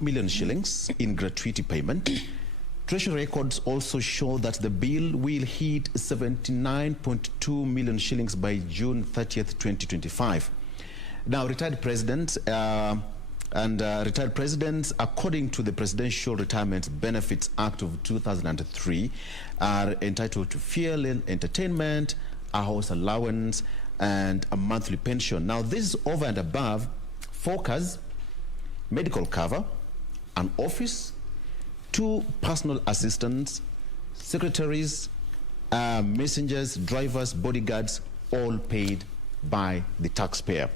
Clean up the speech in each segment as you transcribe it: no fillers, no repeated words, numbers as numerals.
million shillings in gratuity payment. Treasury records also show that the bill will hit 79.2 million shillings by June 30th, 2025. Now, retired presidents, according to the Presidential Retirement Benefits Act of 2003, are entitled to fuel and entertainment, a house allowance, and a monthly pension. Now, this is over and above focus, medical cover, an office, 2 personal assistants, secretaries, messengers, drivers, bodyguards, all paid by the taxpayer.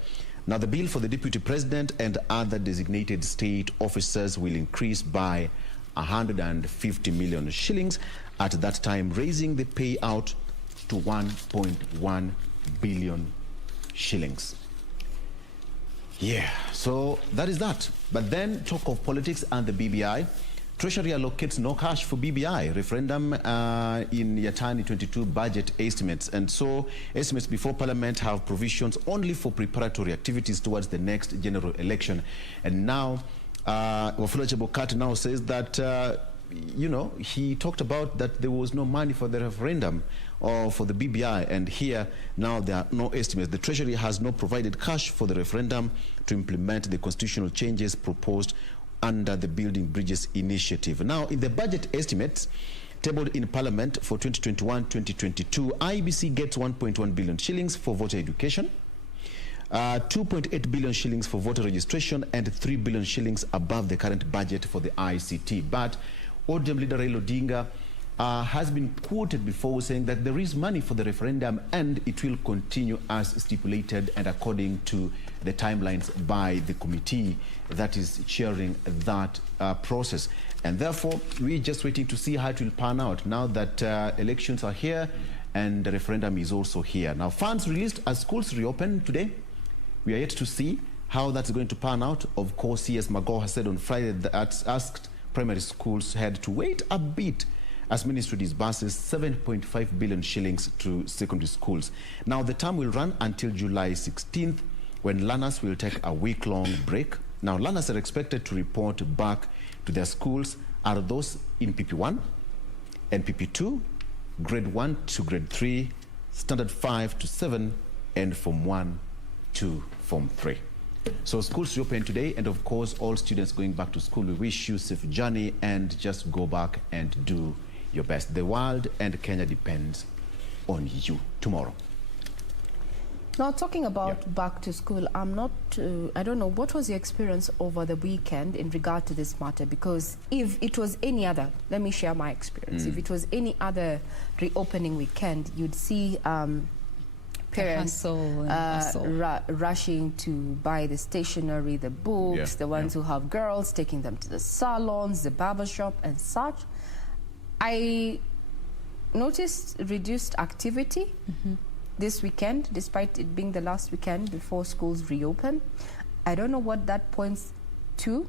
Now, the bill for the Deputy President and other designated state officers will increase by 150 million shillings at that time, raising the payout to 1.1 billion shillings. Yeah, so that is that. But then talk of politics and the BBI. Treasury allocates no cash for BBI referendum in Yatani 22 budget estimates. And so estimates before Parliament have provisions only for preparatory activities towards the next general election. And now, Wafula Chebukati now says that, you know, he talked about that there was no money for the referendum or for the BBI. And here, now there are no estimates. The Treasury has not provided cash for the referendum to implement the constitutional changes proposed under the Building Bridges initiative. Now, in the budget estimates tabled in Parliament for 2021-2022, IBC gets 1.1 billion shillings for voter education, 2.8 billion shillings for voter registration, and 3 billion shillings above the current budget for the ICT. But ODM leader Raila Odinga has been quoted before saying that there is money for the referendum and it will continue as stipulated and according to the timelines by the committee that is chairing that process. And therefore, we're just waiting to see how it will pan out now that elections are here and the referendum is also here. Now, funds released as schools reopen today. We are yet to see how that's going to pan out. Of course, CS Magor has said on Friday that asked primary schools had to wait a bit as ministry disburses 7.5 billion shillings to secondary schools. Now, the term will run until July 16th, when learners will take a week-long break. Now, learners are expected to report back to their schools are those in PP1 and PP2, grade 1 to grade 3, standard 5 to 7, and Form 1 to Form 3. So schools reopen today, and of course, all students going back to school, we wish you a safe journey and just go back and do your best. The world and Kenya depends on you tomorrow. Now, talking about back to school, I don't know, what was your experience over the weekend in regard to this matter? Because if it was any other, let me share my experience. If it was any other reopening weekend, you'd see parents rushing to buy the stationery, the books, the ones who have girls, taking them to the salons, the barber shop and such. I noticed reduced activity this weekend, despite it being the last weekend before schools reopen. I don't know what that points to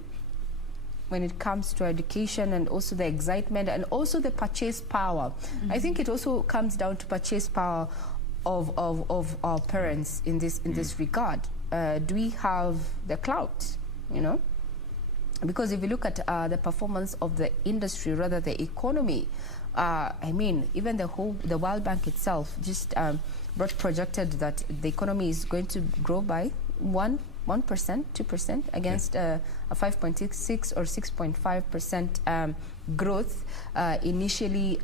when it comes to education and also the excitement and also the purchase power. I think it also comes down to purchase power of our parents in this regard. Do we have the clout, you know? Because if you look at the performance of the industry, rather the economy, I mean, even the World Bank itself just projected that the economy is going to grow by 1%, 2% against a 5.66 or 6.5% growth initially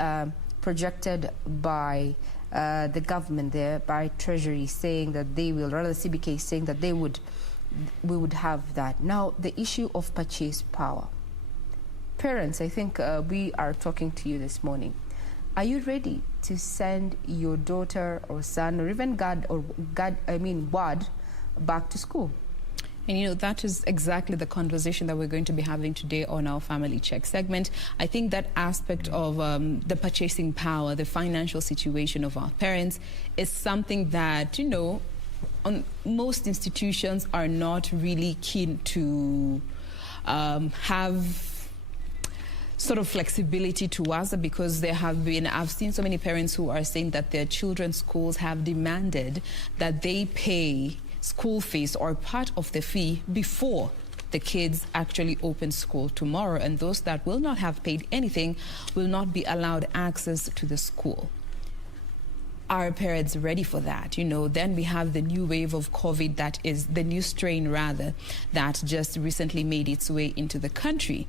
projected by the government there, by Treasury, saying that they will, rather CBK saying that we would have that. Now, the issue of purchase power. Parents, I think we are talking to you this morning. Are you ready to send your daughter or son or even ward back to school? And, you know, that is exactly the conversation that we're going to be having today on our Family Check segment. I think that aspect of the purchasing power, the financial situation of our parents is something that, you know, most institutions are not really keen to have sort of flexibility towards it, because there have been, I've seen so many parents who are saying that their children's schools have demanded that they pay school fees or part of the fee before the kids actually open school tomorrow, and those that will not have paid anything will not be allowed access to the school. Are parents ready for that? You know, then we have the new wave of COVID, that is the new strain rather, that just recently made its way into the country.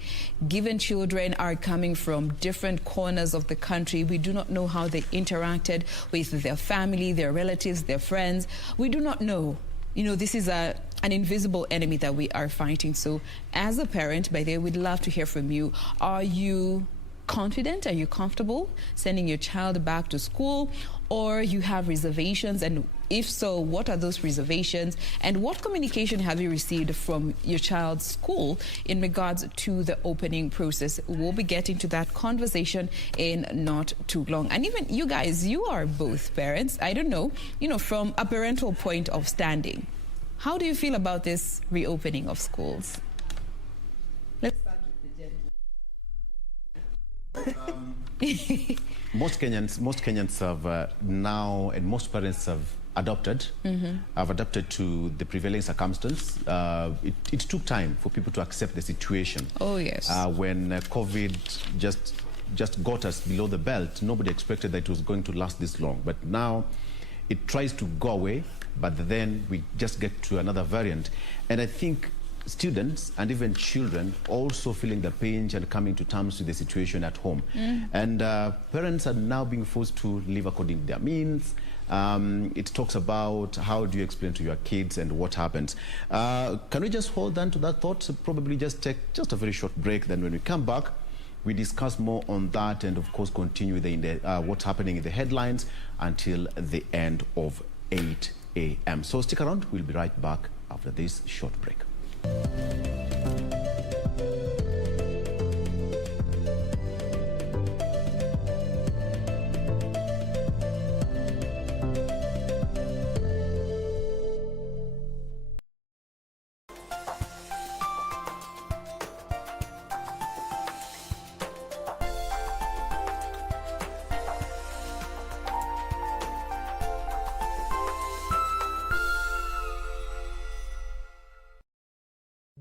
Given children are coming from different corners of the country, we do not know how they interacted with their family, their relatives, their friends. We do not know. You know, this is an invisible enemy that we are fighting. So as a parent, by the way, we'd love to hear from you. Are you confident? Are you comfortable sending your child back to school, or you have reservations? And if so, what are those reservations? And what communication have you received from your child's school in regards to the opening process? We'll be getting to that conversation in not too long. And even you guys, you are both parents. I don't know, you know, from a parental point of standing, how do you feel about this reopening of schools? Let's start with the gentleman. Most Kenyans have now, and most parents have adopted to the prevailing circumstance. It took time for people to accept the situation. Oh yes. When COVID just got us below the belt, nobody expected that it was going to last this long. But now it tries to go away, but then we just get to another variant. And I think students and even children also feeling the pinch and coming to terms with the situation at home. And parents are now being forced to live according to their means. It talks about how do you explain to your kids and what happens. Can we just hold on to that thought? So probably just take just a very short break. Then when we come back, we discuss more on that and of course continue what's happening in the headlines until the end of 8 a.m. So stick around. We'll be right back after this short break.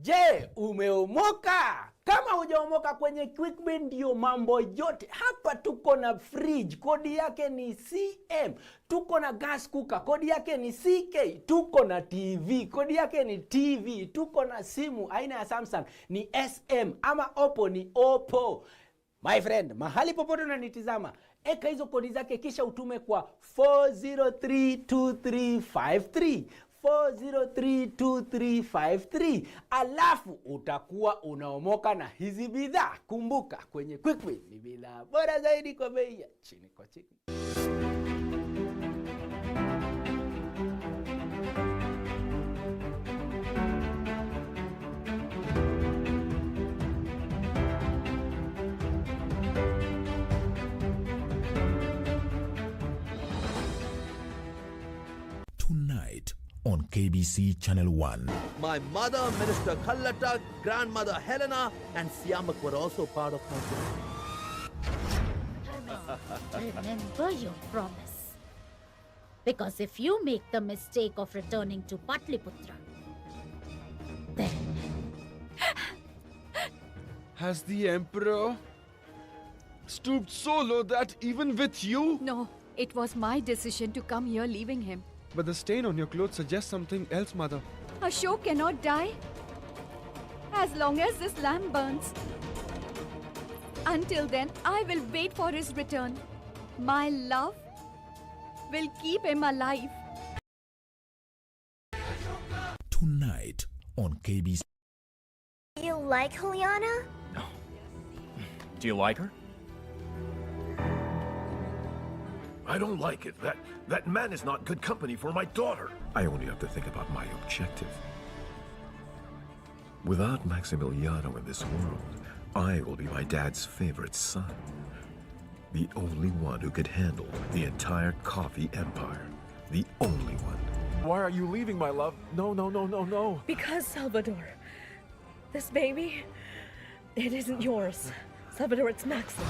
Je, umeomoka? Kama hujaomoka kwenye QuickBin ndio mambo yote. Hapa tuko na fridge, kodi yake ni CM. Tuko na gas cooker, kodi yake ni CK. Tuko na TV, kodi yake ni TV. Tuko na simu aina ya Samsung ni SM, ama Oppo ni Oppo. My friend, mahali popote unanitizama, eka hizo kodi zake kisha utume kwa 4032353. 4032353, alafu utakuwa unaomoka na hizi bidhaa. Kumbuka, kwenye QuickBin ni bidhaa bora zaidi kwa bei ya chini kwa chini. Tonight on KBC Channel 1. My mother, Minister Kallata, grandmother Helena, and Siamak were also part of my family. Remember your promise. Because if you make the mistake of returning to Patliputra, then... Has the Emperor stooped so low that even with you? No, it was my decision to come here leaving him. But the stain on your clothes suggests something else, Mother. Ashok cannot die as long as this lamp burns. Until then, I will wait for his return. My love will keep him alive. Tonight on KBC. You like Juliana? No. Do you like her? I don't like it. That man is not good company for my daughter. I only have to think about my objective. Without Maximiliano in this world, I will be my dad's favorite son. The only one who could handle the entire coffee empire. The only one. Why are you leaving, my love? No, no, no, no, no. Because, Salvador, this baby, it isn't yours. Salvador, it's Max's.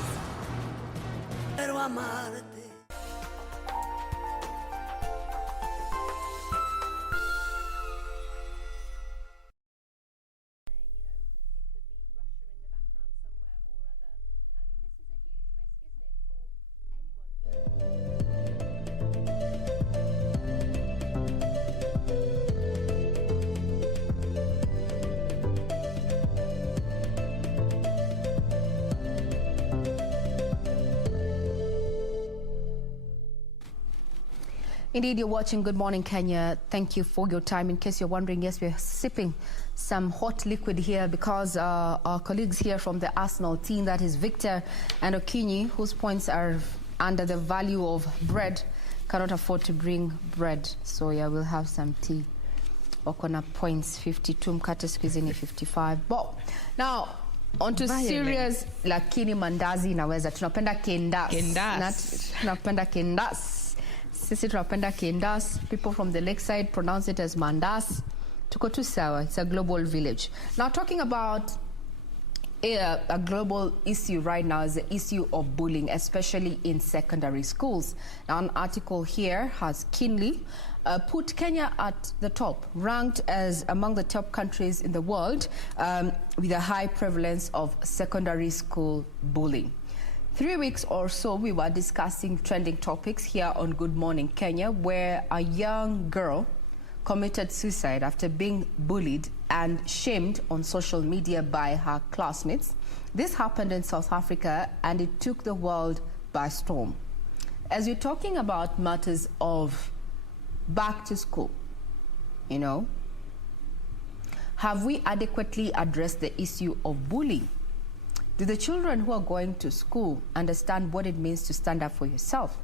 Indeed, you're watching Good Morning Kenya. Thank you for your time. In case you're wondering, yes, we're sipping some hot liquid here because our colleagues here from the Arsenal team, that is Victor and Okinyi, whose points are under the value of bread, cannot afford to bring bread. So yeah, we'll have some tea. Okona points 52, mkate squeezini 55. But now, on to serious, lakini mandazi inaweza. Tunapenda kendas. Tunapenda kendas. Sisi tunapenda kendas. People from the lakeside pronounce it as mandas. Tuko tu sawa. It's a global village. Now, talking about a global issue right now is the issue of bullying, especially in secondary schools. Now, an article here has keenly put Kenya at the top, ranked as among the top countries in the world with a high prevalence of secondary school bullying. 3 weeks or so, we were discussing trending topics here on Good Morning Kenya, where a young girl committed suicide after being bullied and shamed on social media by her classmates. This happened in South Africa, and it took the world by storm. As we're talking about matters of back to school, you know, have we adequately addressed the issue of bullying? Do the children who are going to school understand what it means to stand up for yourself?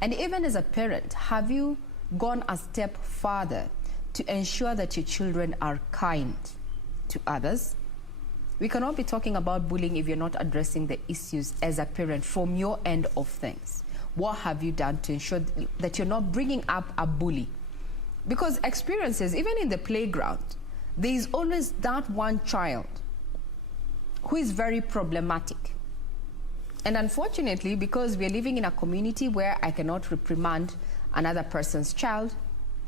And even as a parent, have you gone a step further to ensure that your children are kind to others? We cannot be talking about bullying if you're not addressing the issues as a parent from your end of things. What have you done to ensure that you're not bringing up a bully? Because experiences, even in the playground, there is always that one child who is very problematic. And unfortunately, because we're living in a community where I cannot reprimand another person's child,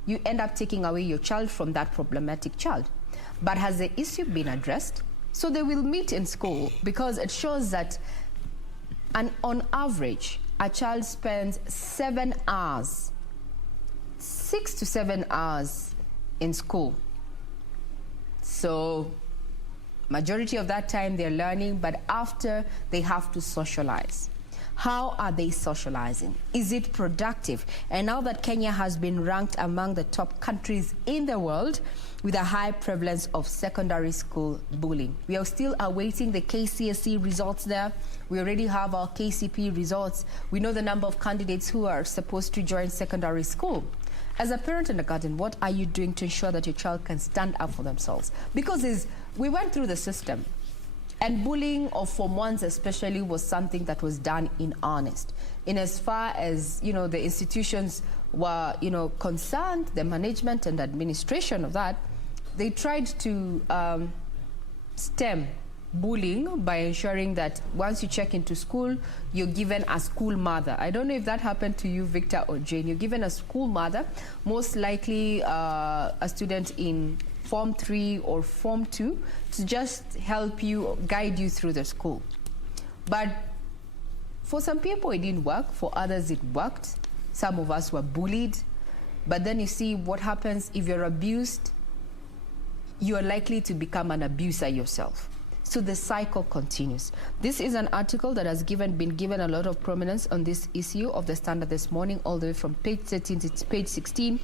you end up taking away your child from that problematic child. But has the issue been addressed? So they will meet in school, because it shows that on average, a child spends 7 hours, 6 to 7 hours in school. So majority of that time they're learning, but after they have to socialize. How are they socializing? Is it productive? And now that Kenya has been ranked among the top countries in the world with a high prevalence of secondary school bullying, we are still awaiting the KCSE results there. We already have our KCP results. We know the number of candidates who are supposed to join secondary school. As a parent and a guardian, what are you doing to ensure that your child can stand up for themselves? Because we went through the system, and bullying of Form 1s especially was something that was done in earnest. In as far as, you know, the institutions were, you know, concerned, the management and administration of that, they tried to stem bullying by ensuring that once you check into school, you're given a school mother. I don't know if that happened to you, Victor or Jane. You're given a school mother, most likely a student in Form 3 or Form 2, to just help you, guide you through the school. But for some people, it didn't work. For others, it worked. Some of us were bullied. But then you see what happens if you're abused, you are likely to become an abuser yourself. So the cycle continues. This is an article that has been given a lot of prominence on this issue of the Standard this morning, all the way from page 13 to page 16.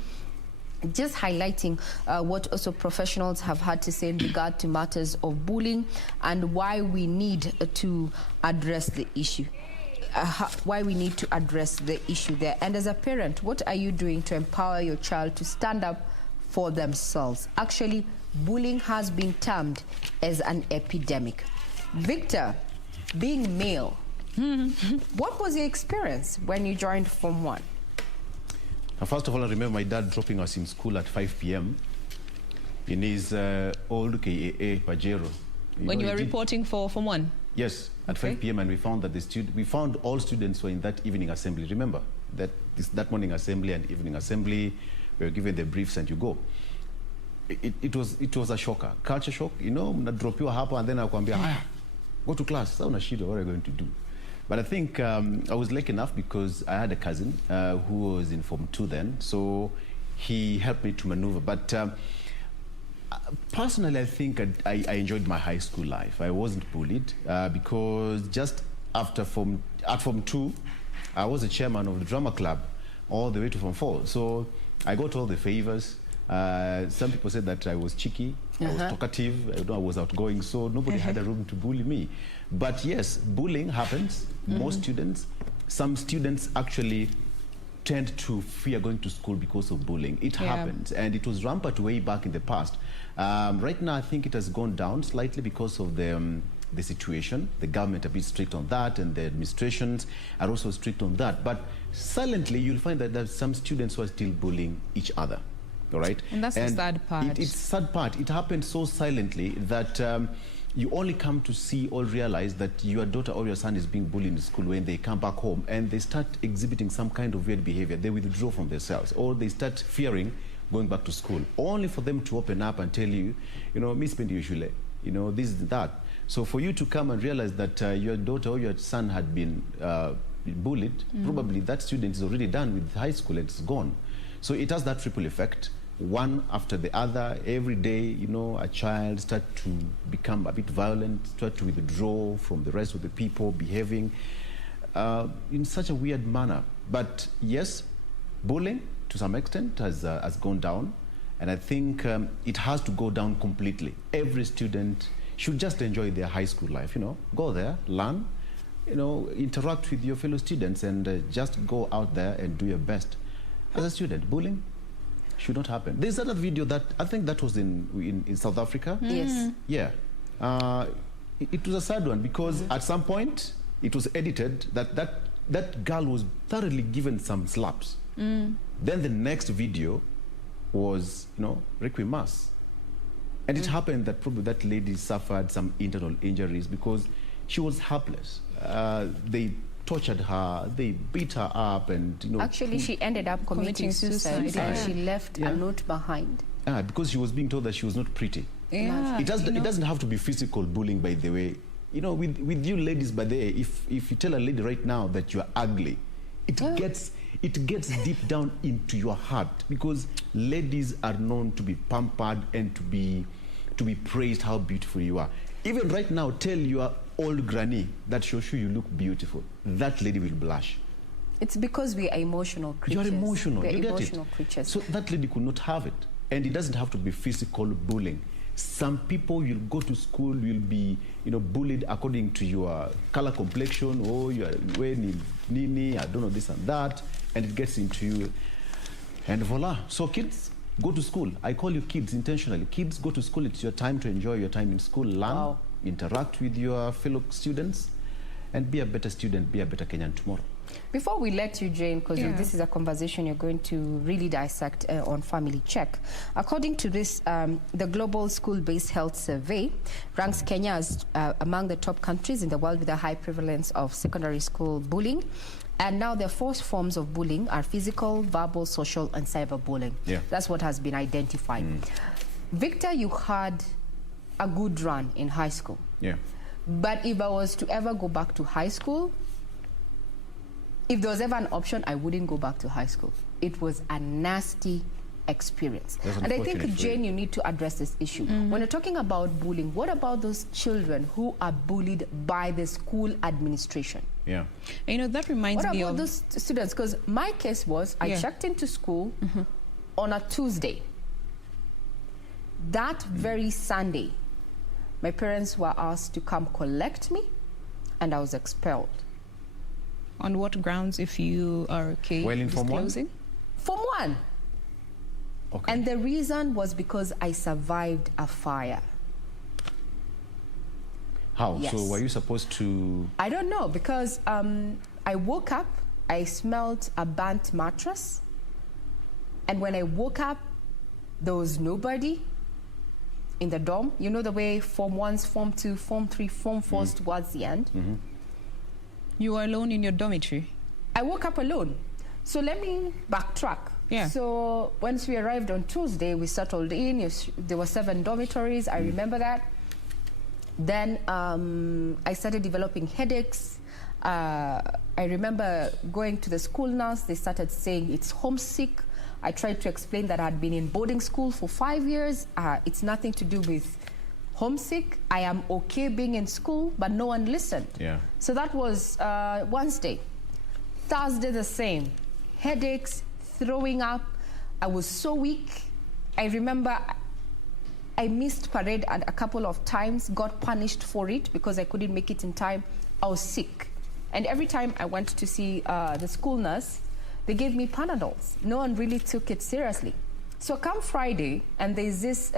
Just highlighting what also professionals have had to say in regard to matters of bullying and why we need to address the issue. Why we need to address the issue there. And as a parent, what are you doing to empower your child to stand up for themselves? Actually, bullying has been termed as an epidemic. Victor, being male, what was your experience when you joined Form 1? Now, first of all, I remember my dad dropping us in school at 5 p.m. in his old KAA Pajero. When you were reporting for Form 1? Yes, at 5 p.m. and we found that we found all students were in that evening assembly. Remember that morning assembly and evening assembly, we were given the briefs and you go. It was a shocker, culture shock. You know, drop you hapa and then I'll come go to class. So what are you going to do? But I think I was lucky enough because I had a cousin who was in Form 2 then, so he helped me to maneuver. But personally, I think I enjoyed my high school life. I wasn't bullied because just after Form 2, I was a chairman of the drama club all the way to Form 4. So I got all the favors. Some people said that I was cheeky, I was talkative, I was outgoing, so nobody had a room to bully me. But yes, bullying happens. Most students, some students actually tend to fear going to school because of bullying. It happens, and it was rampant way back in the past. Right now, I think it has gone down slightly because of the situation. The government a bit strict on that, and the administrations are also strict on that. But silently, you'll find that there's some students who are still bullying each other. All right? And that's the sad part. It's sad part. It happened so silently that you only come to see or realize that your daughter or your son is being bullied in school when they come back home and they start exhibiting some kind of weird behavior. They withdraw from themselves, or they start fearing going back to school, only for them to open up and tell you, Miss Pendi usually, this and that. So for you to come and realize that your daughter or your son had been bullied, probably that student is already done with high school and it's gone. So it has that ripple effect, one after the other. Every day, a child start to become a bit violent, start to withdraw from the rest of the people, behaving in such a weird manner. But yes, bullying to some extent has gone down, and I think it has to go down completely. Every student should just enjoy their high school life, go there, learn, interact with your fellow students, and just go out there and do your best. As a student, bullying should not happen. There's another video that I think that was in South Africa. Yes. Yeah. It was a sad one because at some point it was edited that girl was thoroughly given some slaps. Then the next video was, requiem mass. And it happened that probably that lady suffered some internal injuries because she was helpless. They tortured her, they beat her up, and Actually, she ended up committing suicide, and she left a note behind. Because she was being told that she was not pretty. Yeah. It doesn't have to be physical bullying, by the way. With you ladies, by the way, if you tell a lady right now that you are ugly, it gets deep down into your heart, because ladies are known to be pampered and to be praised how beautiful you are. Even right now, tell your old granny that Shoshu, you look beautiful. That lady will blush. It's because we are emotional creatures. You're emotional. We're you get emotional creatures. So that lady could not have it. And it doesn't have to be physical bullying. Some people, you'll go to school, you'll be bullied according to your color complexion, or you're wearing nini, I don't know, this and that, and it gets into you. And voila. So kids, go to school. I call you kids intentionally. Kids, go to school. It's your time to enjoy your time in school. Learn, interact with your fellow students, and be a better student, be a better Kenyan tomorrow. Before we let you, Jane, because this is a conversation you're going to really dissect on Family Check. According to this, the Global School-Based Health Survey ranks Kenya as among the top countries in the world with a high prevalence of secondary school bullying. And now the 4 forms of bullying are physical, verbal, social, and cyberbullying. Yeah. That's what has been identified. Victor, you had a good run in high school. Yeah. But if I was to ever go back to high school, if there was ever an option, I wouldn't go back to high school. It was a nasty experience. And I think, Jane, you need to address this issue. When you're talking about bullying, what about those children who are bullied by the school administration? Yeah. That reminds me of... What about those students? Because my case was, I checked into school on a Tuesday. That very Sunday, my parents were asked to come collect me, and I was expelled. On what grounds, if you are okay in Form 1? Form 1. Okay. And the reason was because I survived a fire. How? Yes. So were you supposed to... I don't know, because I woke up, I smelled a burnt mattress. And when I woke up, there was nobody in the dorm. You know the way Form 1s, Form 2, Form 3, Form 4s towards the end? You were alone in your dormitory? I woke up alone. So let me backtrack. Yeah. So once we arrived on Tuesday, we settled in. There were 7 dormitories. I remember that. Then I started developing headaches. I remember going to the school nurse. They started saying it's homesick. I tried to explain that I had been in boarding school for 5 years. It's nothing to do with homesick. I am okay being in school, but no one listened. Yeah. So that was Wednesday. Thursday the same. headaches, throwing up. I was so weak. I remember I missed parade a couple of times, got punished for it because I couldn't make it in time. I was sick. And every time I went to see the school nurse, they gave me Panadols. No one really took it seriously. So come Friday, and there's this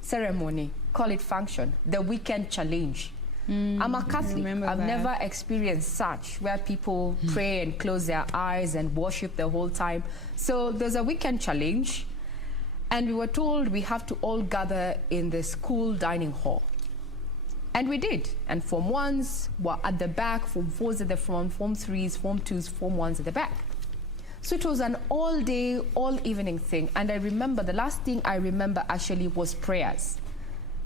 ceremony, call it function, the weekend challenge. I'm a Catholic. I've never experienced such, where people pray and close their eyes and worship the whole time. So there's a weekend challenge, and we were told we have to all gather in the school dining hall. And we did. And Form 1s were at the back, Form 4s at the front, Form 3s, Form 2s, Form 1s at the back. So it was an all-day, all-evening thing. And I remember, the last thing I remember actually was prayers.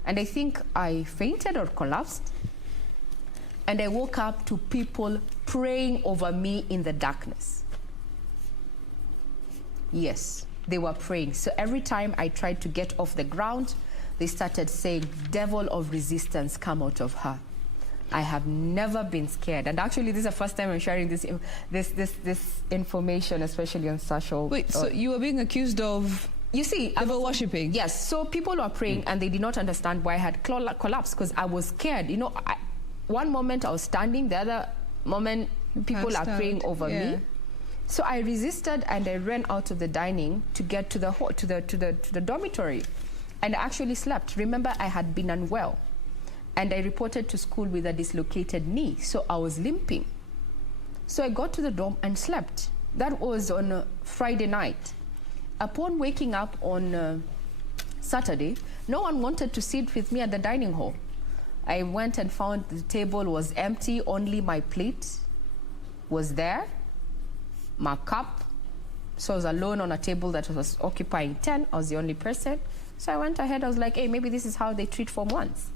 And I think I fainted or collapsed. And I woke up to people praying over me in the darkness. Yes, they were praying. So every time I tried to get off the ground, they started saying, "Devil of resistance, come out of her." I have never been scared. And actually, this is the first time I'm sharing this information, especially on social. Wait, so you were being accused of... You see, devil worshipping? Yes, so people were praying and they did not understand why I had collapsed, because I was scared. You know, one moment I was standing, the other moment people are praying over me. So I resisted and I ran out of the dining to get to the dormitory, and I actually slept. Remember, I had been unwell, and I reported to school with a dislocated knee, so I was limping. So I got to the dorm and slept. That was on a Friday night. Upon waking up on Saturday, no one wanted to sit with me at the dining hall. I went and found the table was empty, only my plate was there, my cup. So I was alone on a table that was occupying 10. I was the only person. So I went ahead, I was like, hey, maybe this is how they treat Form 1s.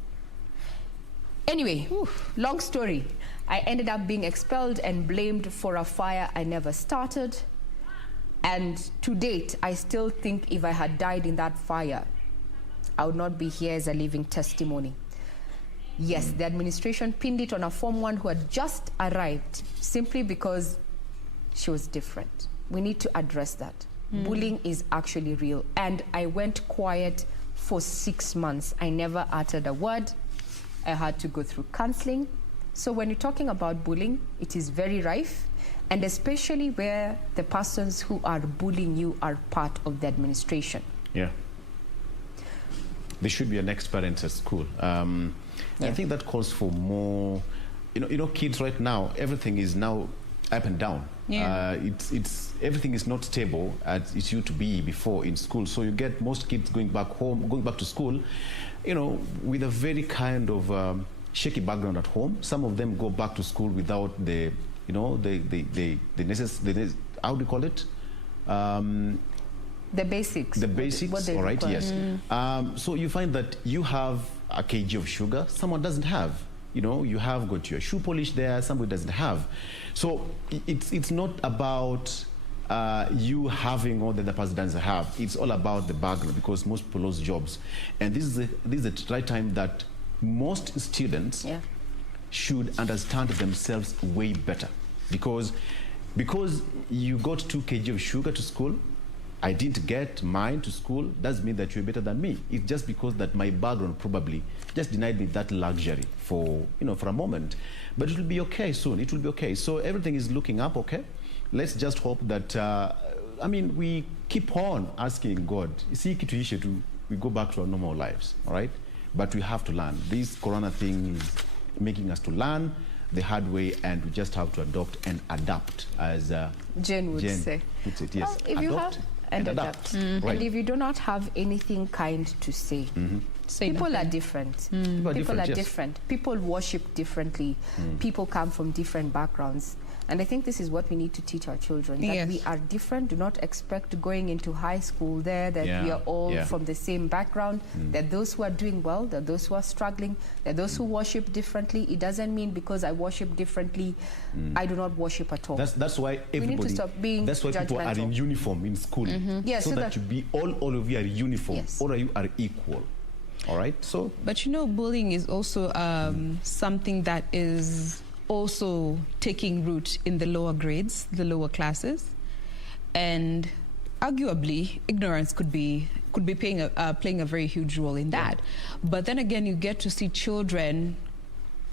Anyway, long story. I ended up being expelled and blamed for a fire I never started. And to date, I still think if I had died in that fire, I would not be here as a living testimony. Yes, the administration pinned it on a Form 1 who had just arrived simply because she was different. We need to address that. Bullying is actually real. And I went quiet for 6 months. I never uttered a word. I had to go through counseling. So when you're talking about bullying, it is very rife, and especially where the persons who are bullying you are part of the administration. Yeah. There should be an ex-parent at school. I think that calls for more, you know, kids right now, everything is now up and down. Yeah. Everything is not stable as it used to be before in school. So you get most kids going back home, going back to school, you know, with a very kind of shaky background at home. Some of them go back to school without the, you know, the necessary, how do you call it? The basics. The basics, all right, yes. So you find that you have a kg of sugar, someone doesn't have. You know, you have got your shoe polish there, somebody doesn't have. So it's not about you having all that the person doesn't have. It's all about the background, because most people lose jobs. And this is the right time that most students should understand themselves way better. Because you got 2 kg of sugar to school, I didn't get mine to school, doesn't mean that you're better than me. It's just because that my background probably just denied me that luxury for, you know, for a moment. But it will be okay soon, it will be okay. So everything is looking up, okay? Let's just hope that, I mean, we keep on asking God, we go back to our normal lives, all right? But we have to learn. This corona thing is making us to learn the hard way, and we just have to adopt and adapt, as Jen would say. Puts it, yes. Well, if you have and adapt. Right. And if you do not have anything kind to say, people are different. People are different. People worship differently. People come from different backgrounds. And I think this is what we need to teach our children, that we are different. Do not expect going into high school there that we are all from the same background. There are those who are doing well, there are those who are struggling, there are those who worship differently. It doesn't mean because I worship differently, I do not worship at all. That's why everybody, we need to stop being that's why people are in uniform in school. Yes, so that you be, all of you are uniform, all of you are equal. All right, so. But you know, bullying is also something that is also taking root in the lower grades, the lower classes, and arguably ignorance could be playing a very huge role in that. But then again, you get to see children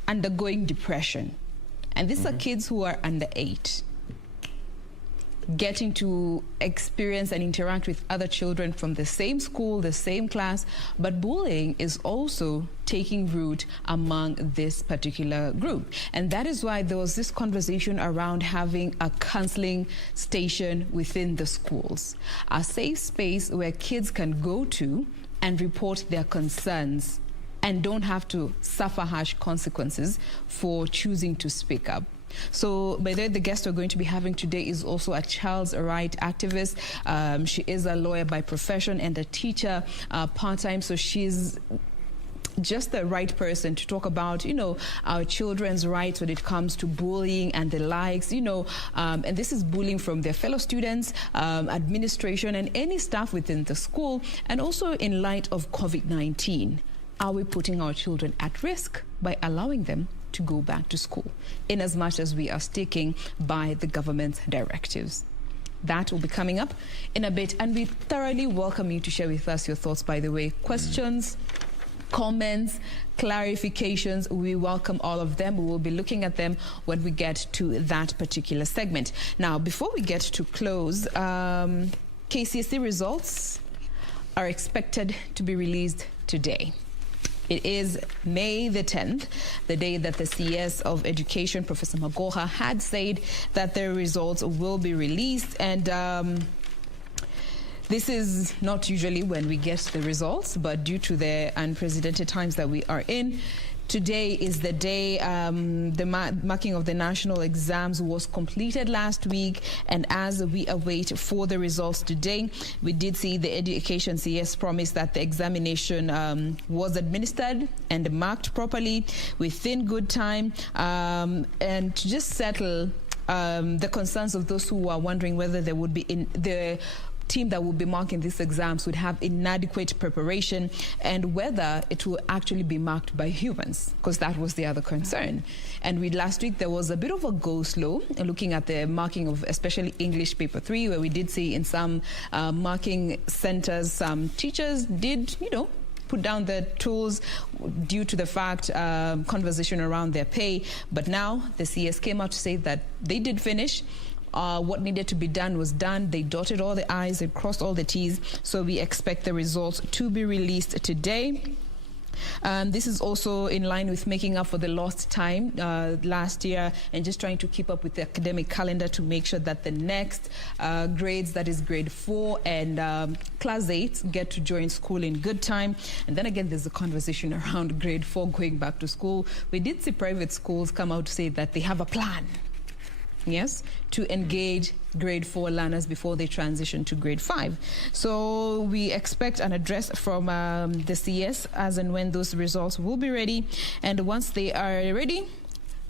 undergoing depression, and these are kids who are under 8, getting to experience and interact with other children from the same school, the same class, but bullying is also taking root among this particular group. And that is why there was this conversation around having a counseling station within the schools, a safe space where kids can go to and report their concerns and don't have to suffer harsh consequences for choosing to speak up. So, by the way, the guest we're going to be having today is also a child's rights activist. She is a lawyer by profession and a teacher part-time. So she's just the right person to talk about, our children's rights when it comes to bullying and the likes, and this is bullying from their fellow students, administration, and any staff within the school. And also in light of COVID-19, are we putting our children at risk by allowing them to go back to school, in as much as we are sticking by the government's directives? That will be coming up in a bit, and we thoroughly welcome you to share with us your thoughts, by the way. Questions, comments, clarifications, we welcome all of them. We will be looking at them when we get to that particular segment. Now, before we get to close, KCSE results are expected to be released today. It is May the 10th, the day that the CS of Education, Professor Magoha, had said that the results will be released. And this is not usually when we get the results, but due to the unprecedented times that we are in, today is the day the marking of the national exams was completed last week, and as we await for the results today, we did see the Education CS promise that the examination was administered and marked properly within good time, and to just settle the concerns of those who are wondering whether there would be in the team that will be marking these exams would have inadequate preparation, and whether it will actually be marked by humans, because that was the other concern. And last week there was a bit of a go slow looking at the marking of especially English paper 3, where we did see in some marking centers some teachers did, put down the tools due to the fact conversation around their pay. But now the CS came out to say that they did finish. What needed to be done was done. They dotted all the I's and crossed all the T's. So we expect the results to be released today. This is also in line with making up for the lost time last year, and just trying to keep up with the academic calendar to make sure that the next grades, that is grade 4 and class 8, get to join school in good time. And then again, there's a conversation around grade 4 going back to school. We did see private schools come out to say that they have a plan, yes, to engage grade 4 learners before they transition to grade 5. So we expect an address from the CS as and when those results will be ready. And once they are ready,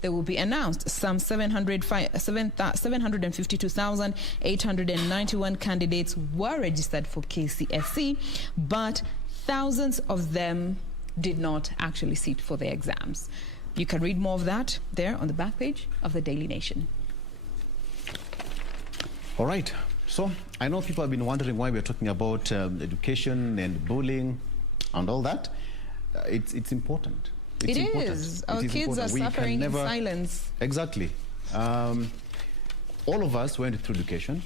they will be announced. Some 752,891 candidates were registered for KCSE, but thousands of them did not actually sit for the exams. You can read more of that there on the back page of the Daily Nation. All right. So I know people have been wondering why we're talking about education and bullying and all that. It's important. It's important. Our kids are suffering in silence. Exactly. All of us went through education,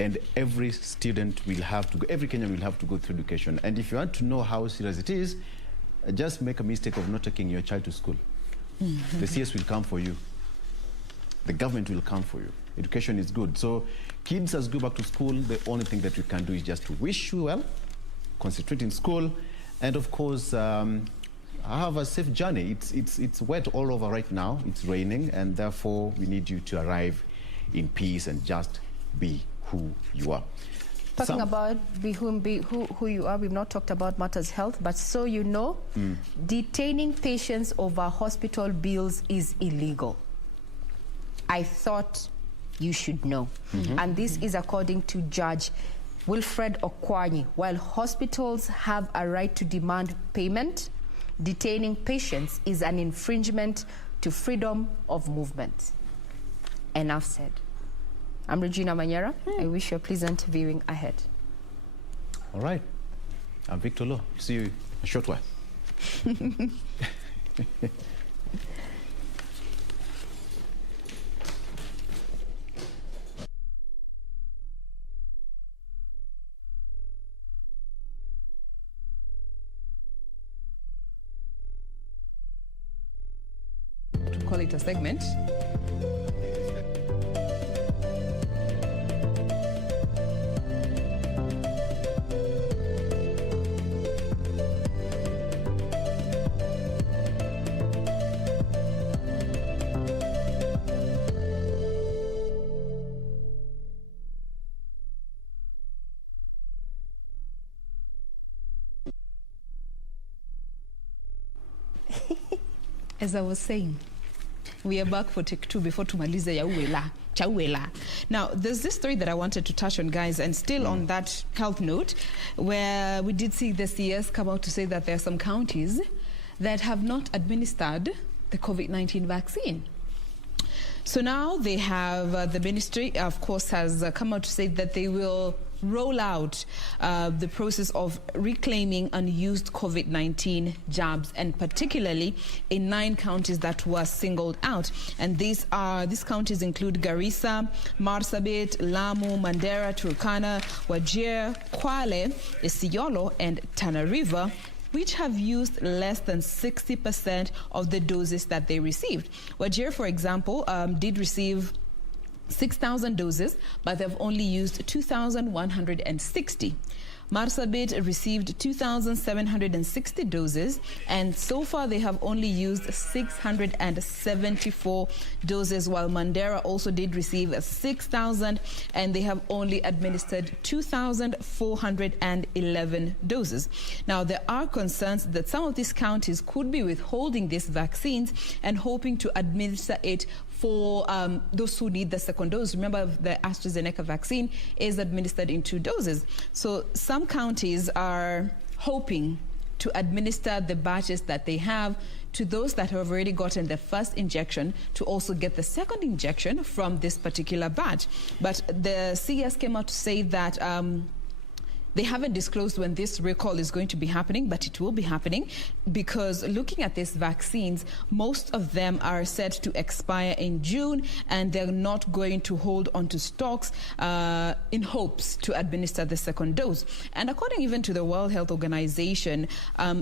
and every student will have to go, every Kenyan will have to go through education. And if you want to know how serious it is, just make a mistake of not taking your child to school. The CS will come for you. The government will come for you. Education is good. So kids, as go back to school, the only thing that we can do is just to wish you well, concentrate in school, and of course, have a safe journey. It's wet all over right now. It's raining, and therefore we need you to arrive in peace and just be who you are. Talking about who you are, we've not talked about matters health, but so you know, detaining patients over hospital bills is illegal. I thought you should know. And this is according to Judge Wilfred Okwanyi. While hospitals have a right to demand payment, detaining patients is an infringement to freedom of movement. Enough said. I'm Regina Manyera. I wish you a pleasant viewing ahead. All right. I'm Victor Lowe. See you in a short while. To call it a segment. As I was saying, we are back for take two before tumalize ya uwela, cha uwela. Now, there's this story that I wanted to touch on, guys, and still on that health note, where we did see the CS come out to say that there are some counties that have not administered the COVID-19 vaccine. So now they have, the ministry, of course, has come out to say that they will roll out the process of reclaiming unused COVID-19 jabs, and particularly in 9 counties that were singled out. And these counties include Garissa, Marsabit, Lamu, Mandera, Turkana, Wajir, Kwale, Isiolo, and Tana River, which have used less than 60% of the doses that they received. Wajir, for example, did receive 6,000 doses, but they've only used 2,160. Marsabit received 2,760 doses, and so far they have only used 674 doses, while Mandera also did receive 6,000, and they have only administered 2,411 doses. Now, there are concerns that some of these counties could be withholding these vaccines and hoping to administer it for those who need the second dose. Remember, the AstraZeneca vaccine is administered in 2 doses. So some counties are hoping to administer the batches that they have to those that have already gotten the first injection to also get the second injection from this particular batch. But the CS came out to say that they haven't disclosed when this recall is going to be happening, but it will be happening, because looking at these vaccines, most of them are set to expire in June, and they're not going to hold onto stocks in hopes to administer the second dose. And according even to the World Health Organization,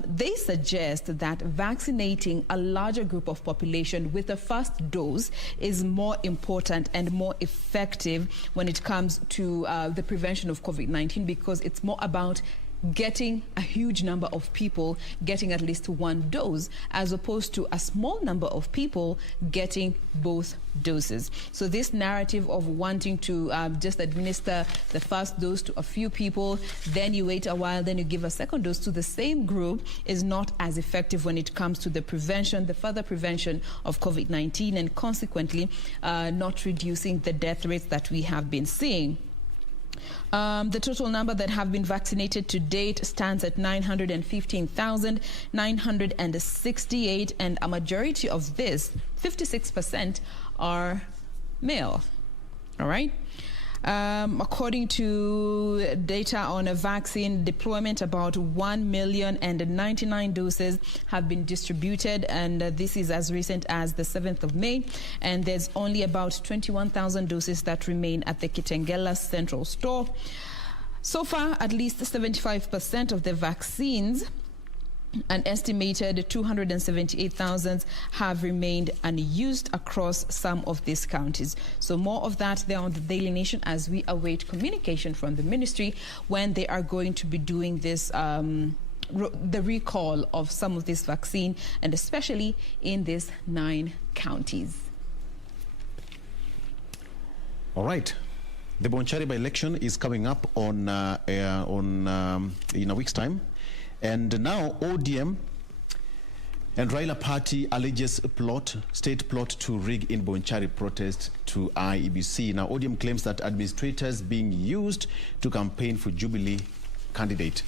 they suggest that vaccinating a larger group of population with the first dose is more important and more effective when it comes to the prevention of COVID-19, because it's more about getting a huge number of people getting at least 1 dose, as opposed to a small number of people getting both doses. So this narrative of wanting to just administer the first dose to a few people, then you wait a while, then you give a second dose to the same group, is not as effective when it comes to the prevention, the further prevention of COVID-19, and consequently not reducing the death rates that we have been seeing. The total number that have been vaccinated to date stands at 915,968, and a majority of this, 56%, are male. All right. According to data on a vaccine deployment, about 1,099,000 doses have been distributed, and this is as recent as the 7th of May. And there's only about 21,000 doses that remain at the Kitengela Central Store. So far, at least 75% of the vaccines, an estimated 278,000, have remained unused across some of these counties. So more of that there on the Daily Nation as we await communication from the ministry when they are going to be doing this, the recall of some of this vaccine, and especially in these 9 counties. All right. The Bonchari by-election is coming up in a week's time. And now ODM and Raila Party alleges state plot to rig in Bonchari protest to IEBC. Now ODM claims that administrators being used to campaign for Jubilee candidate.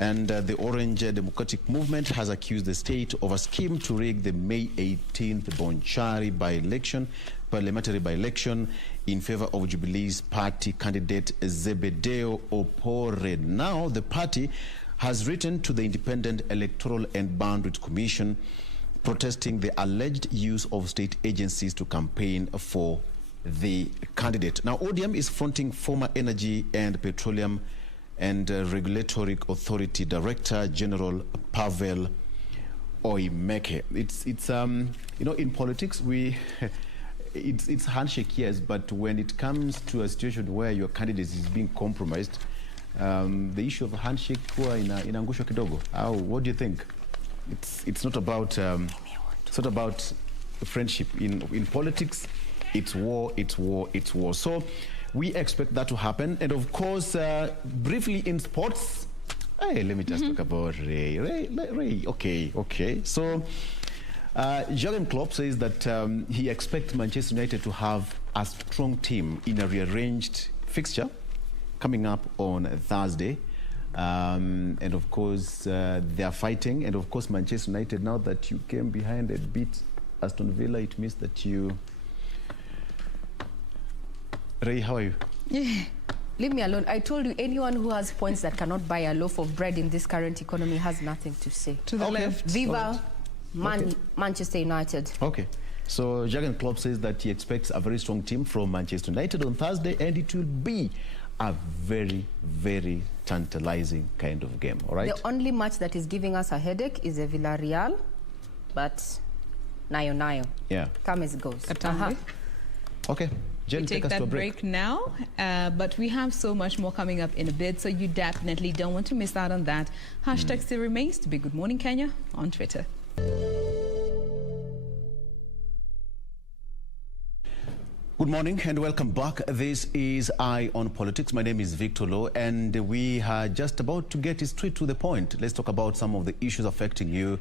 And the Orange Democratic Movement has accused the state of a scheme to rig the May 18th Bonchari parliamentary by-election in favor of Jubilee's party candidate Zebedeo Opore. Now, the party has written to the Independent Electoral and Boundaries Commission protesting the alleged use of state agencies to campaign for the candidate. Now, ODM is fronting former Energy and Petroleum and Regulatory Authority Director General Pavel Oimeke. It's you know, in politics it's handshake, yes, but when it comes to a situation where your candidate is being compromised, the issue of a handshake inaangushwa kidogo. What do you think? It's not about friendship. In politics, it's war, it's war, it's war. So we expect that to happen. And of course, briefly in sports, hey, let me just talk about Ray. Okay. So Jurgen Klopp says that he expects Manchester United to have a strong team in a rearranged fixture coming up on Thursday. And of course, they are fighting. And of course, Manchester United, now that you came behind and beat Aston Villa, it means that you... Ray, how are you? Leave me alone. I told you, anyone who has points that cannot buy a loaf of bread in this current economy has nothing to say. To the left. Viva Manchester United. Okay. So Jurgen Klopp says that he expects a very strong team from Manchester United on Thursday, and it will be a very, very tantalizing kind of game, all right? The only match that is giving us a headache is a Villarreal, but nayo. Yeah. Come as it goes. Okay. Jen, we take us that to a break now, but we have so much more coming up in a bit, so you definitely don't want to miss out on that. Hashtag still remains to be Good Morning Kenya on Twitter. Good morning and welcome back. This is Eye on Politics. My name is Victor Lowe, and we are just about to get straight to the point. Let's talk about some of the issues affecting you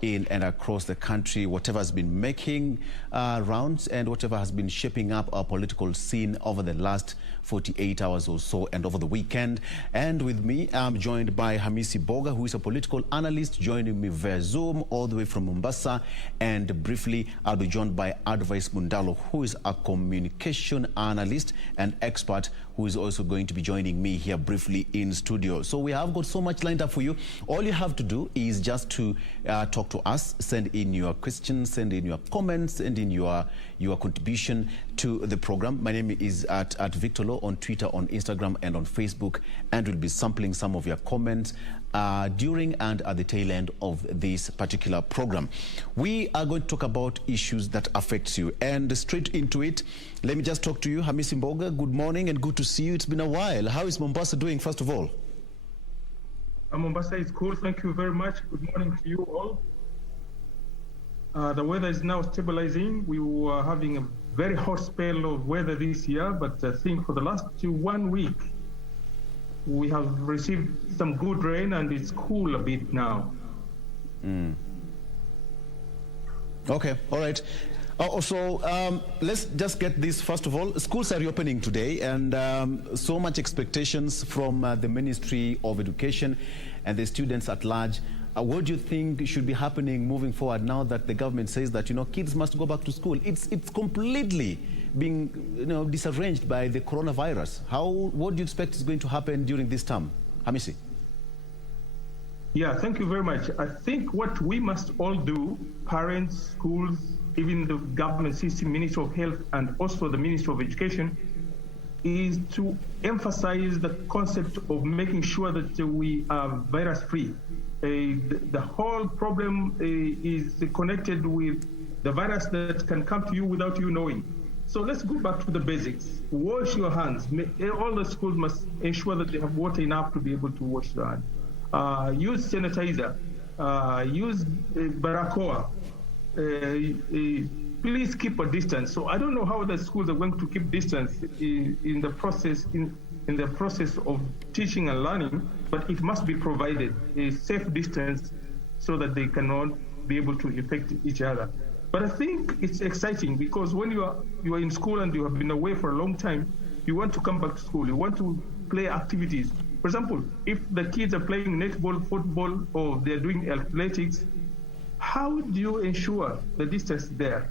in and across the country, whatever has been making rounds and whatever has been shaping up our political scene over the last 48 hours or so and over the weekend. And with me, I'm joined by Hamisi Boga, who is a political analyst, joining me via Zoom all the way from Mombasa. And briefly, I'll be joined by Advice Mundalo, who is a communication analyst and expert, who is also going to be joining me here briefly in studio. So we have got so much lined up for you. All you have to do is just to talk to us, send in your questions, send in your comments, send in your contribution to the program. My name is at Victor Lowe on Twitter, on Instagram, and on Facebook, and we'll be sampling some of your comments during and at the tail end of this particular program. We are going to talk about issues that affect you, and straight into it, let me just talk to you, Hamisi Mboga. Good morning and good to see you. It's been a while. How is Mombasa doing, first of all? Mombasa is cool. Thank you very much. Good morning to you all. The weather is now stabilizing. We were having a very hot spell of weather this year, but I think for the last 1 week, we have received some good rain and it's cool a bit now. Okay, all right. So let's just get this. First of all, schools are reopening today, and so much expectations from the Ministry of Education and the students at large. What do you think should be happening moving forward now that the government says that, you know, kids must go back to school? It's completely being, you know, disarranged by the coronavirus. What do you expect is going to happen during this term? Hamisi? Yeah, thank you very much. I think what we must all do, parents, schools, even the government system, Ministry of Health, and also the Ministry of Education, is to emphasize the concept of making sure that we are virus-free. The whole problem is connected with the virus that can come to you without you knowing. So let's go back to the basics. Wash your hands. All the schools must ensure that they have water enough to be able to wash their hands. Use sanitizer. Use barakoa. Please keep a distance. So I don't know how the schools are going to keep distance in the process of teaching and learning, but it must be provided a safe distance so that they cannot be able to infect each other. But I think it's exciting because when you are in school and you have been away for a long time, you want to come back to school. You want to play activities. For example, if the kids are playing netball, football, or they're doing athletics, how do you ensure the distance there?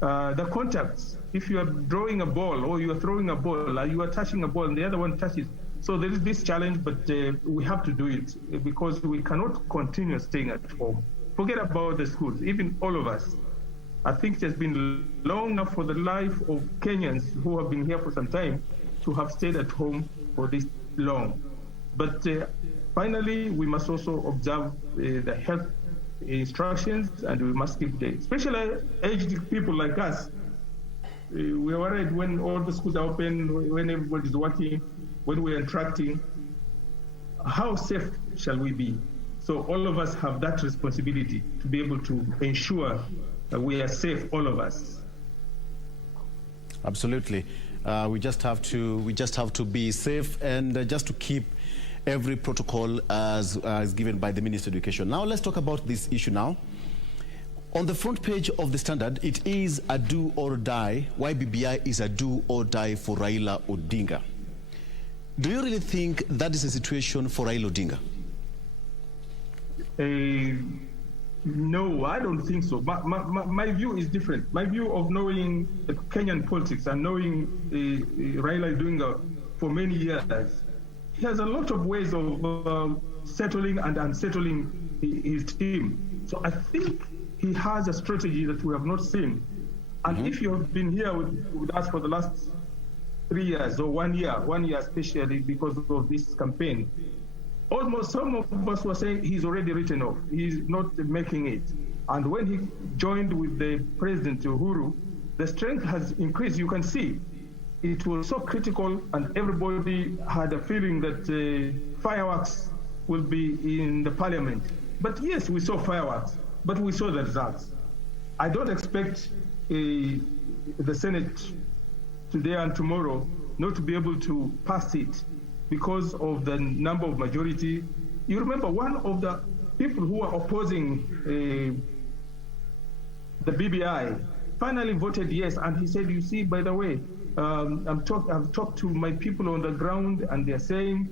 The contacts, if you are drawing a ball or you are throwing a ball, you are touching a ball and the other one touches. So there is this challenge, but we have to do it because we cannot continue staying at home. Forget about the schools, even all of us. I think it has been long enough for the life of Kenyans who have been here for some time to have stayed at home for this long. But finally, we must also observe the health instructions, and we must keep the, especially aged people like us. We are worried when all the schools are open, when everybody's working, when we're interacting. How safe shall we be? So all of us have that responsibility to be able to ensure that we are safe, all of us. Absolutely. We just have to be safe and just to keep every protocol as given by the Ministry of Education. Now let's talk about this issue now. On the front page of the Standard, it is a do or die. Why BBI is a do or die for Raila Odinga. Do you really think that is a situation for Raila Odinga? No, I don't think so. My view is different. My view of knowing the Kenyan politics and knowing Raila Odinga for many years, he has a lot of ways of settling and unsettling his team. So I think he has a strategy that we have not seen. And if you have been here with us for the last 3 years or 1 year, 1 year especially because of this campaign, almost some of us were saying he's already written off. He's not making it. And when he joined with the President Uhuru, the strength has increased. You can see it was so critical, and everybody had a feeling that fireworks will be in the parliament. But yes, we saw fireworks, but we saw the results. I don't expect the Senate today and tomorrow not to be able to pass it because of the number of majority. You remember one of the people who were opposing the BBI finally voted yes, and he said, you see, by the way, I've talked to my people on the ground, and they're saying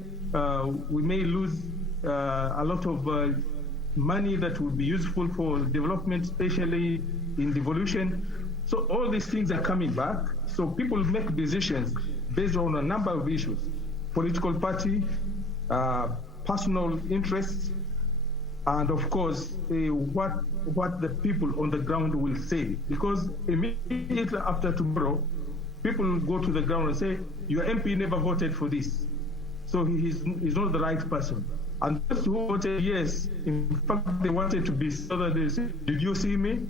we may lose a lot of money that would be useful for development, especially in devolution. So all these things are coming back. So people make decisions based on a number of issues: political party, personal interests, and of course, what the people on the ground will say. Because immediately after tomorrow, people will go to the ground and say, your MP never voted for this, so he's not the right person. And those who voted yes, in fact, they wanted to be so that they say, did you see me?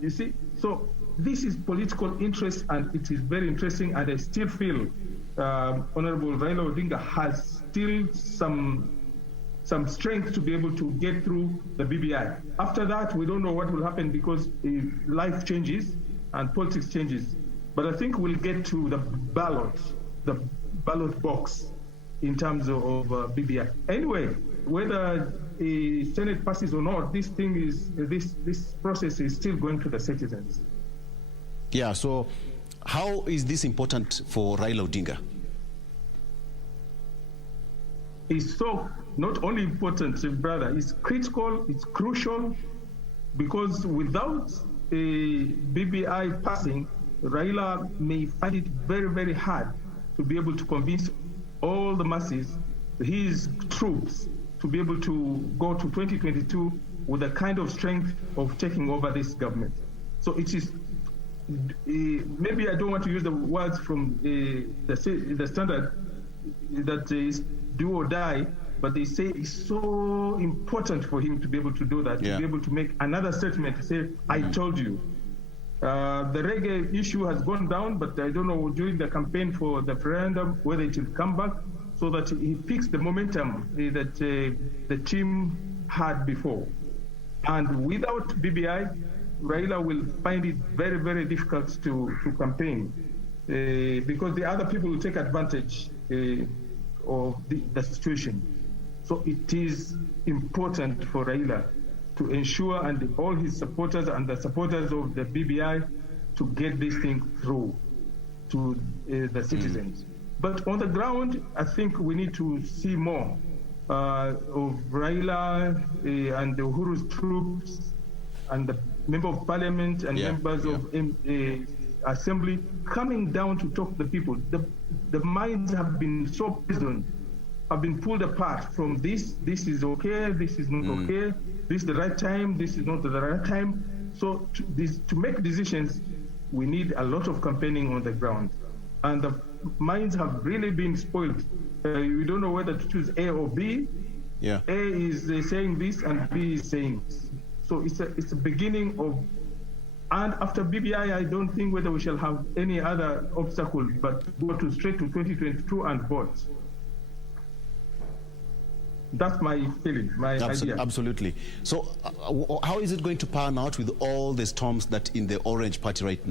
You see? So this is political interest, and it is very interesting, and I still feel Honorable Raila Odinga has still some strength to be able to get through the BBI. After that, we don't know what will happen because life changes and politics changes. But I think we'll get to the ballot box in terms of BBI. Anyway, whether the Senate passes or not, this process is still going to the citizens. Yeah, so how is this important for Raila Odinga? It's so not only important, brother, it's critical, it's crucial, because without a BBI passing, Raila may find it very, very hard to be able to convince all the masses, his troops, to be able to go to 2022 with the kind of strength of taking over this government. So it is, maybe I don't want to use the words from the Standard that is do or die, but they say it's so important for him to be able to do that, to be able to make another statement to say, I told you. The reggae issue has gone down, but I don't know during the campaign for the referendum whether it will come back, so that he picks the momentum that the team had before. And without BBI, Raila will find it very, very difficult to campaign because the other people will take advantage of the situation. So it is important for Raila to ensure, and all his supporters and the supporters of the BBI, to get this thing through to the citizens. But on the ground, I think we need to see more of Raila and the Uhuru's troops and the member of parliament and members of assembly coming down to talk to the people. The minds have been so poisoned, have been pulled apart from this is okay, this is not okay, this is the right time, this is not the right time. So to make decisions, we need a lot of campaigning on the ground. And the minds have really been spoiled. We don't know whether to choose A or B. Yeah. A is saying this and B is saying this. So it's a beginning of, and after BBI, I don't think whether we shall have any other obstacle but go straight to 2022 and vote. That's my feeling, my idea. Absolutely. So how is it going to pan out with all the storms that in the Orange Party right now?